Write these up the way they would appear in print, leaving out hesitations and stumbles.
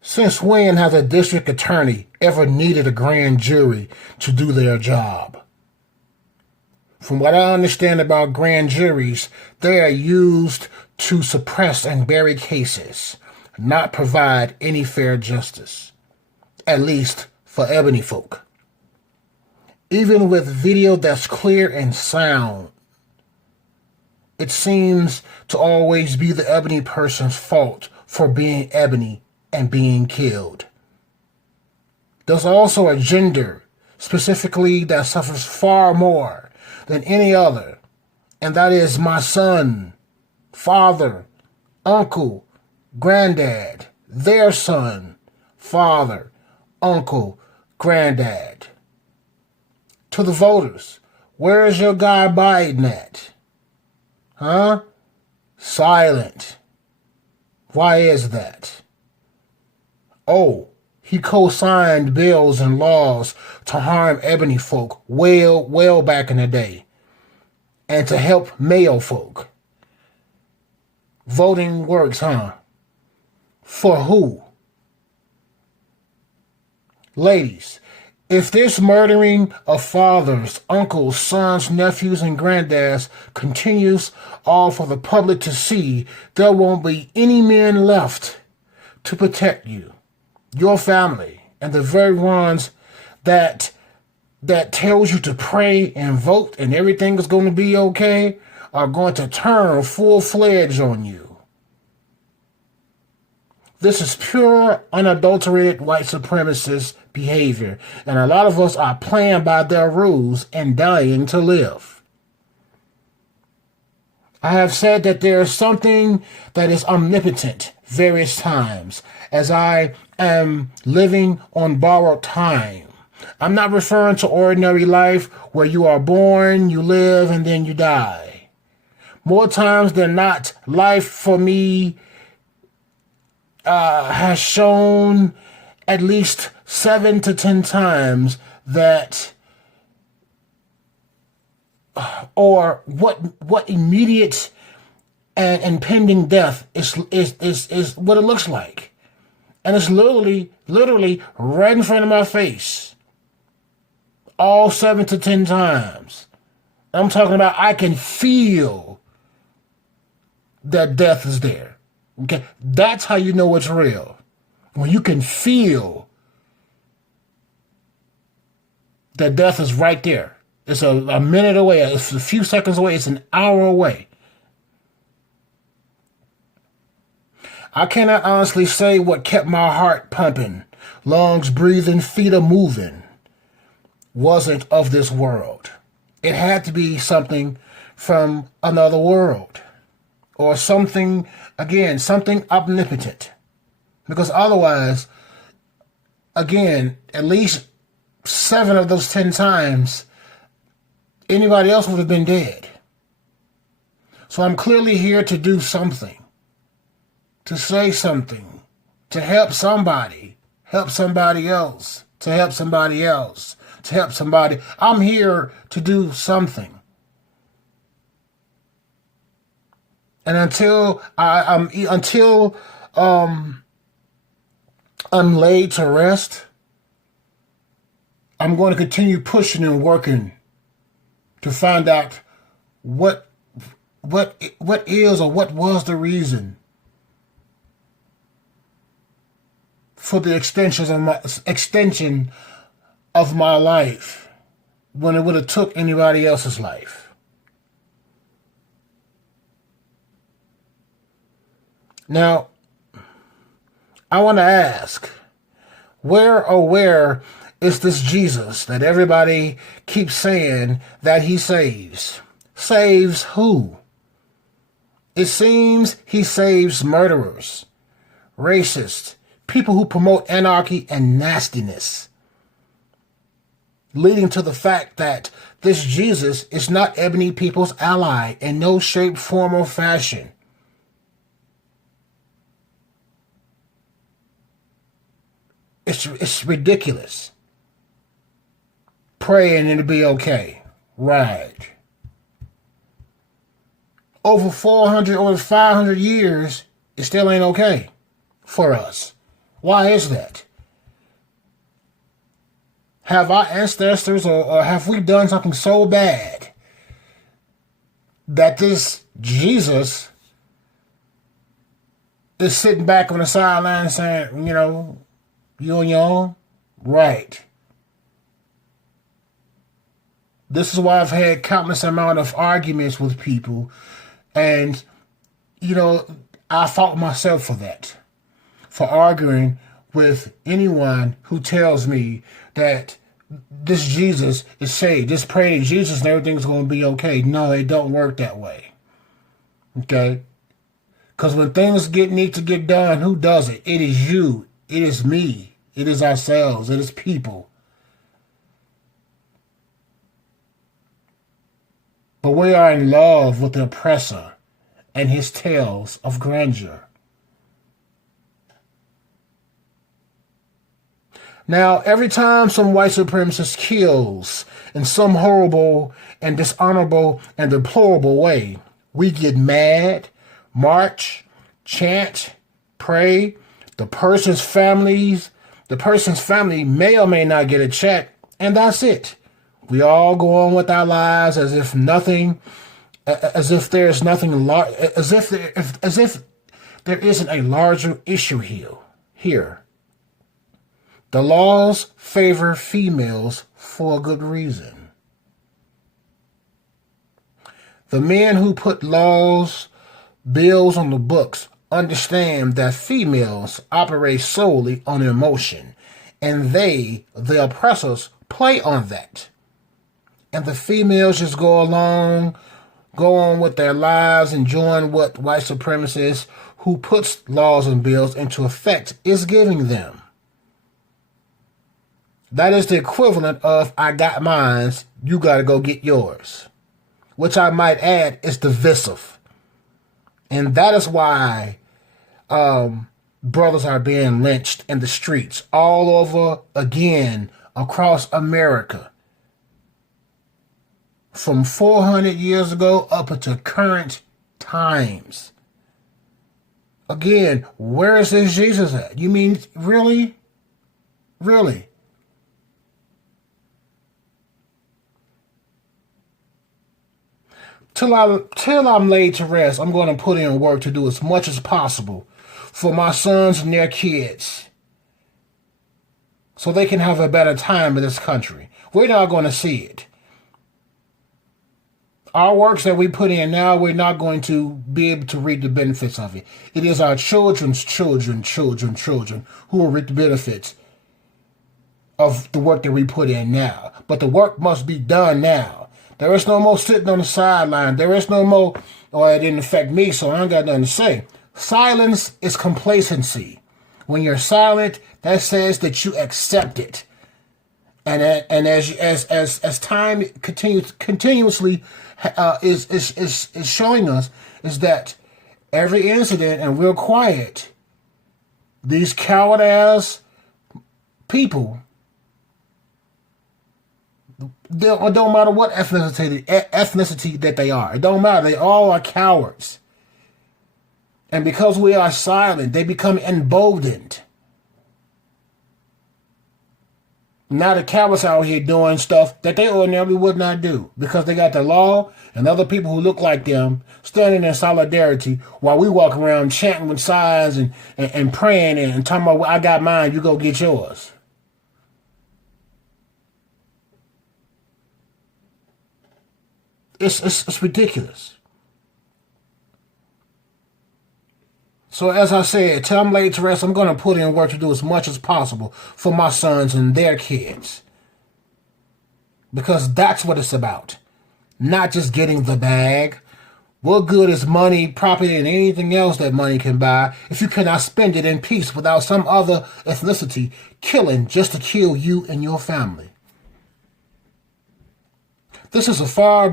Since when has a district attorney ever needed a grand jury to do their job? From what I understand about grand juries, they are used to suppress and bury cases, not provide any fair justice, at least for ebony folk. Even with video that's clear and sound, it seems to always be the ebony person's fault for being ebony and being killed. There's also a gender, specifically, that suffers far more than any other, and that is my son, father, uncle, granddad, their son, father, uncle, granddad. To the voters, where is your guy Biden at? Huh? Silent. Why is that? Oh, he co-signed bills and laws to harm ebony folk well back in the day, and to help male folk. Voting works, huh? For who? Ladies, if this murdering of fathers, uncles, sons, nephews, and granddads continues all for the public to see, there won't be any men left to protect you, your family, and the very ones that tells you to pray and vote and everything is going to be okay are going to turn full-fledged on you. This is pure, unadulterated white supremacist behavior, and a lot of us are playing by their rules and dying to live. I have said that there is something that is omnipotent various times, as I am living on borrowed time. I'm not referring to ordinary life where you are born, you live, and then you die. More times than not, life for me has shown at least 7 to 10 times that, or what immediate and impending death is what it looks like, and it's literally right in front of my face, all 7 to 10 times. I'm talking about I can feel that death is there. Okay, that's how you know it's real. When you can feel that death is right there. It's a minute away. It's a few seconds away. It's an hour away. I cannot honestly say what kept my heart pumping, lungs breathing, feet a moving, wasn't of this world. It had to be something from another world, or something, again, something omnipotent. Because otherwise, again, at least 7 of those 10 times, anybody else would have been dead. So I'm clearly here to do something, to say something, to help somebody else, to help somebody else, to help somebody. I'm here to do something. And until I'm laid to rest, I'm going to continue pushing and working to find out what is or what was the reason for the extension of my life when it would have took anybody else's life. Now, I want to ask, where is this Jesus that everybody keeps saying that he saves? Saves who? It seems he saves murderers, racists, people who promote anarchy and nastiness, leading to the fact that this Jesus is not ebony people's ally in no shape, form, or fashion. It's ridiculous. Pray and it'll be okay. Right. Over 500 years, it still ain't okay for us. Why is that? Have our ancestors or have we done something so bad that this Jesus is sitting back on the sideline saying, you on your own? Right. This is why I've had countless amount of arguments with people. And, I fought myself for that. For arguing with anyone who tells me that this Jesus is saved. Just pray to Jesus and everything's going to be okay. No, it don't work that way. Okay? Because when things need to get done, who does it? It is you. It is me. It is ourselves. It is people. But we are in love with the oppressor and his tales of grandeur. Now, every time some white supremacist kills in some horrible and dishonorable and deplorable way, we get mad, march, chant, pray. The person's family may or may not get a check, and that's it. We all go on with our lives as if there's nothing, as if there isn't a larger issue here. The laws favor females for a good reason. The men who put bills on the books, understand that females operate solely on emotion, and the oppressors, play on that. And the females just go on with their lives, enjoying what white supremacists who puts laws and bills into effect is giving them. That is the equivalent of, I got mine, you got to go get yours. Which I might add is divisive. And that is why brothers are being lynched in the streets all over again across America. From 400 years ago up into current times. Again, where is this Jesus at? You mean, really? Really? Till I'm laid to rest, I'm going to put in work to do as much as possible for my sons and their kids so they can have a better time in this country. We're not going to see it. Our works that we put in now, we're not going to be able to reap the benefits of it. It is our children's children who will reap the benefits of the work that we put in now. But the work must be done now. There is no more sitting on the sideline. There is no more, it didn't affect me, so I ain't got nothing to say. Silence is complacency. When you're silent, that says that you accept it. And as time continuously is showing us, is that every incident, and we're quiet, these coward-ass people, it don't matter what ethnicity that they are. It don't matter. They all are cowards. And because we are silent, they become emboldened. Now the cowards out here doing stuff that they ordinarily would not do because they got the law and other people who look like them standing in solidarity while we walk around chanting with signs and praying and talking about, I got mine, you go get yours. It's ridiculous. So as I said, till I'm laid to rest, I'm going to put in work to do as much as possible for my sons and their kids. Because that's what it's about. Not just getting the bag. What good is money, property, and anything else that money can buy if you cannot spend it in peace without some other ethnicity killing just to kill you and your family? This is far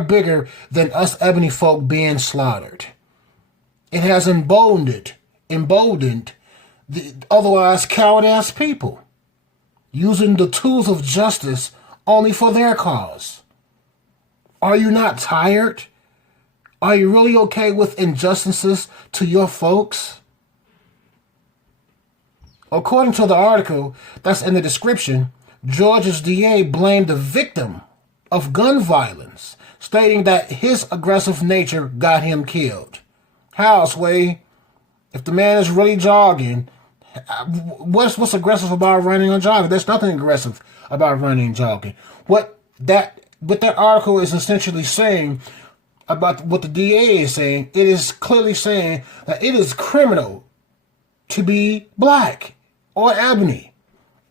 bigger than us ebony folk being slaughtered. It has emboldened the otherwise coward-ass people, using the tools of justice only for their cause. Are you not tired? Are you really okay with injustices to your folks? According to the article that's in the description, Georgia's DA blamed the victim of gun violence, stating that his aggressive nature got him killed. How, Sway? If the man is really jogging, what's aggressive about running and jogging? There's nothing aggressive about running and jogging. What that article is essentially saying about what the DA is saying, it is clearly saying that it is criminal to be black or ebony.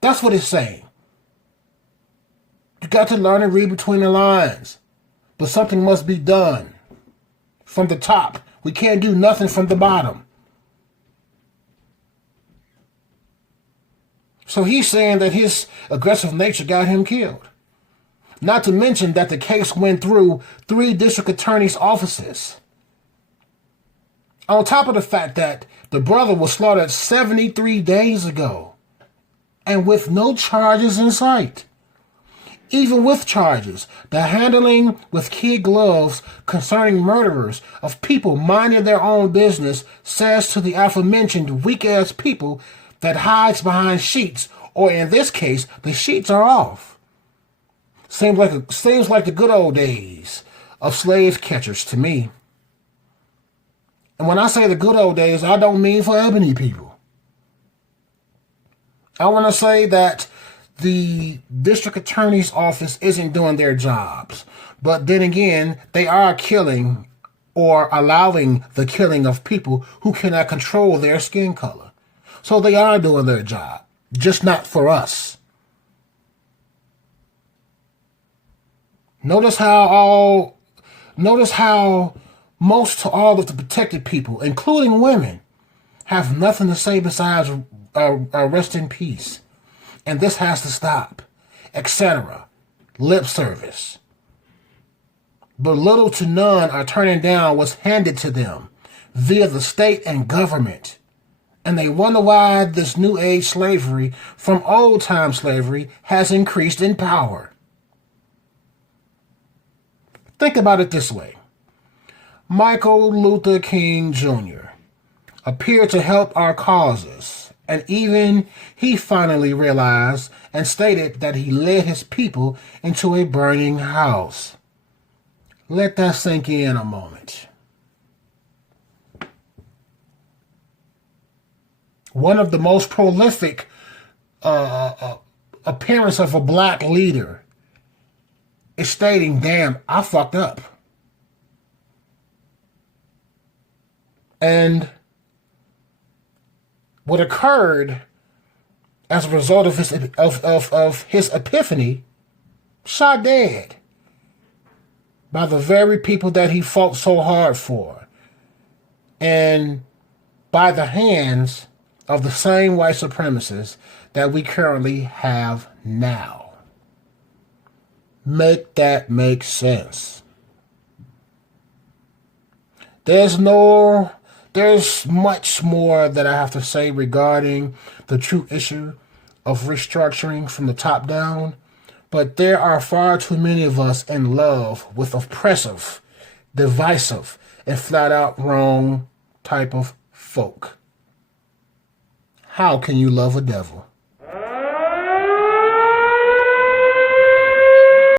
That's what it's saying. You got to learn to read between the lines. But something must be done from the top. We can't do nothing from the bottom. So he's saying that his aggressive nature got him killed. Not to mention that the case went through 3 district attorneys' offices. On top of the fact that the brother was slaughtered 73 days ago and with no charges in sight. Even with charges, the handling with kid gloves concerning murderers of people minding their own business says to the aforementioned weak-ass people that hides behind sheets, or in this case, the sheets are off. Seems like the good old days of slave catchers to me. And when I say the good old days, I don't mean for ebony people. I want to say that the district attorney's office isn't doing their jobs. But then again, they are killing or allowing the killing of people who cannot control their skin color. So they are doing their job, just not for us. Notice how most all of the protected people, including women, have nothing to say besides rest in peace. And this has to stop, etc. Lip service. But little to none are turning down what's handed to them via the state and government. And they wonder why this new age slavery from old time slavery has increased in power. Think about it this way. Michael Luther King Jr. appeared to help our causes, and even he finally realized and stated that he led his people into a burning house. Let that sink in a moment. One of the most prolific appearance of a black leader is stating, damn, I fucked up. And what occurred as a result of his epiphany, shot dead by the very people that he fought so hard for, and by the hands of the same white supremacists that we currently have now. Make that make sense. There's much more that I have to say regarding the true issue of restructuring from the top down, but there are far too many of us in love with oppressive, divisive, and flat out wrong type of folk. How can you love a devil?